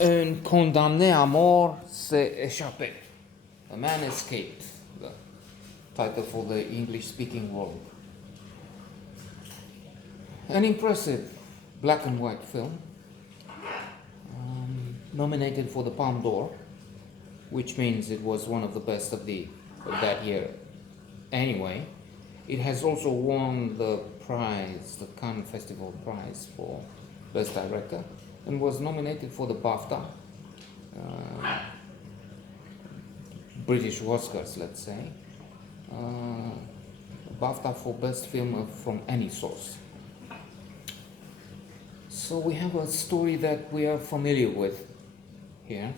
Un condamné à mort s'est échappé. A man escaped. The title for the English-speaking world. An impressive black and white film, nominated for the Palme d'Or, which means it was one of the best of that year. Anyway, it has also won the prize, the Cannes Festival Prize for Best Director, and was nominated for the BAFTA, British Oscars, let's say, BAFTA for Best Film from any source. So we have a story that we are familiar with here.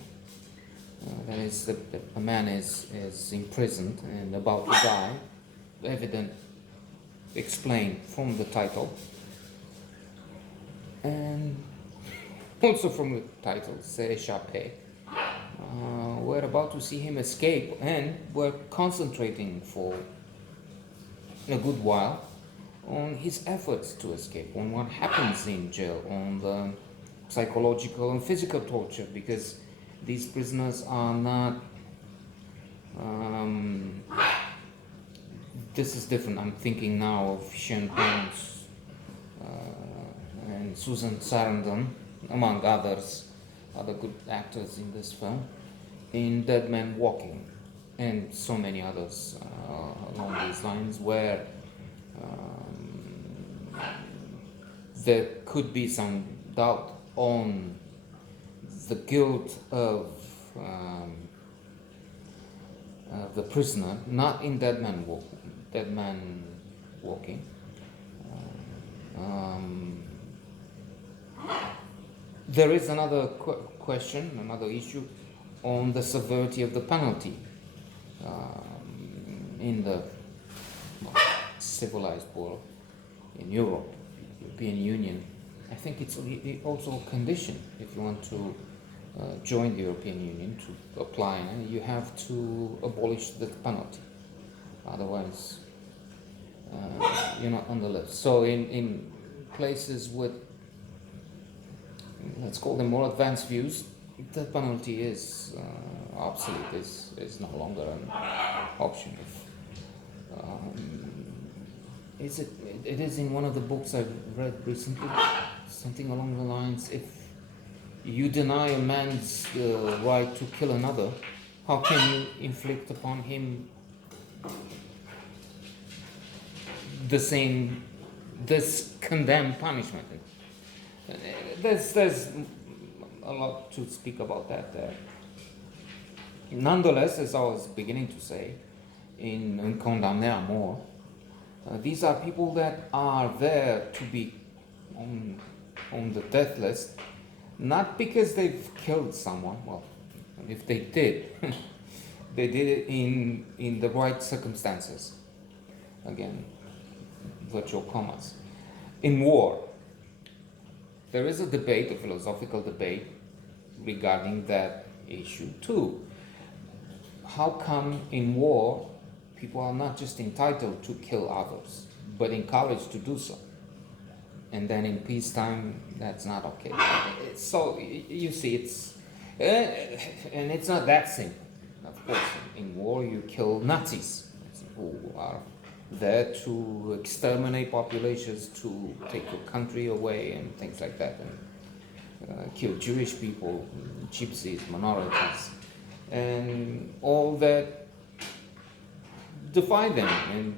That is, a man is imprisoned and about to die, evident, explained from the title, and also from the title, C'est Echappe. We're about to see him escape, and we're concentrating for a good while on his efforts to escape, on what happens in jail, on the psychological and physical torture, because these prisoners are not, this is different. I'm thinking now of Sean Jones and Susan Sarandon, among others, other good actors in this film, in Dead Man Walking, and so many others along these lines, where there could be some doubt on the guilt of the prisoner, not in Dead Man Walking. There is another question, another issue on the severity of the penalty in the civilized world, in Europe, European Union. I think it's also a condition if you want to join the European Union, to apply, and you have to abolish the penalty. Otherwise, you're not on the list. So in places with, let's call them more advanced views, the penalty is obsolete, is no longer an option. It is in one of the books I've read recently, something along the lines, if you deny a man's right to kill another, how can you inflict upon him this condemned punishment? There's a lot to speak about that there. Nonetheless, as I was beginning to say, in Condamne à Mort, these are people that are there to be on the death list, not because they've killed someone. Well, if they did, they did it in the right circumstances. Again, virtual commas. In war, there is a debate, a philosophical debate, regarding that issue too. How come in war people are not just entitled to kill others, but encouraged to do so? And then in peacetime, that's not okay. So you see, and it's not that simple. Of course, in war you kill Nazis who are there to exterminate populations, to take your country away, and things like that, and kill Jewish people, gypsies, minorities, and all that, defy them and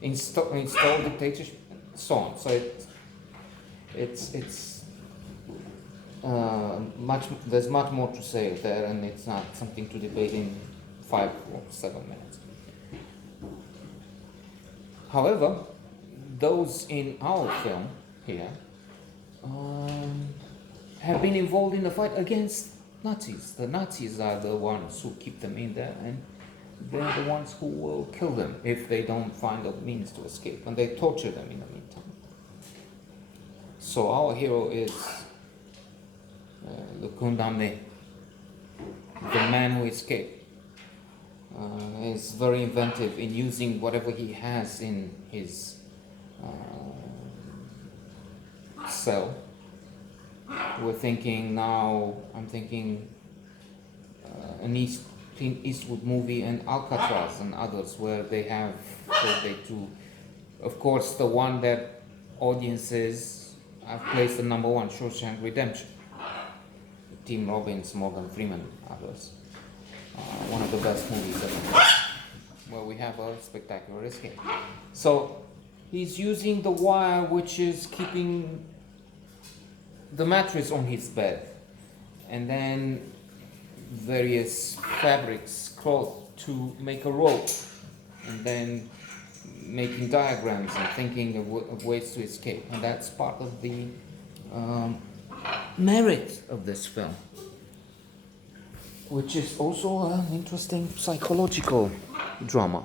install dictatorship, and so on. So it's there's much more to say there, and it's not something to debate in 5 or 7 minutes. However, those in our film here have been involved in the fight against Nazis. The Nazis are the ones who keep them in there, and they're the ones who will kill them if they don't find a means to escape, and they torture them in the meantime. So our hero is the condamné, the man who escaped. Is very inventive in using whatever he has in his cell I'm thinking an Clint Eastwood movie and Alcatraz and others where they have, so they do. Of course, the one that audiences have placed the number one, Shawshank Redemption. Tim Robbins, Morgan Freeman, others. One of the best movies ever, where we have a spectacular escape. So he's using the wire which is keeping the mattress on his bed, and then various fabrics, cloth to make a rope, and then making diagrams and thinking of ways to escape. And that's part of the merit of this film, which is also an interesting psychological drama.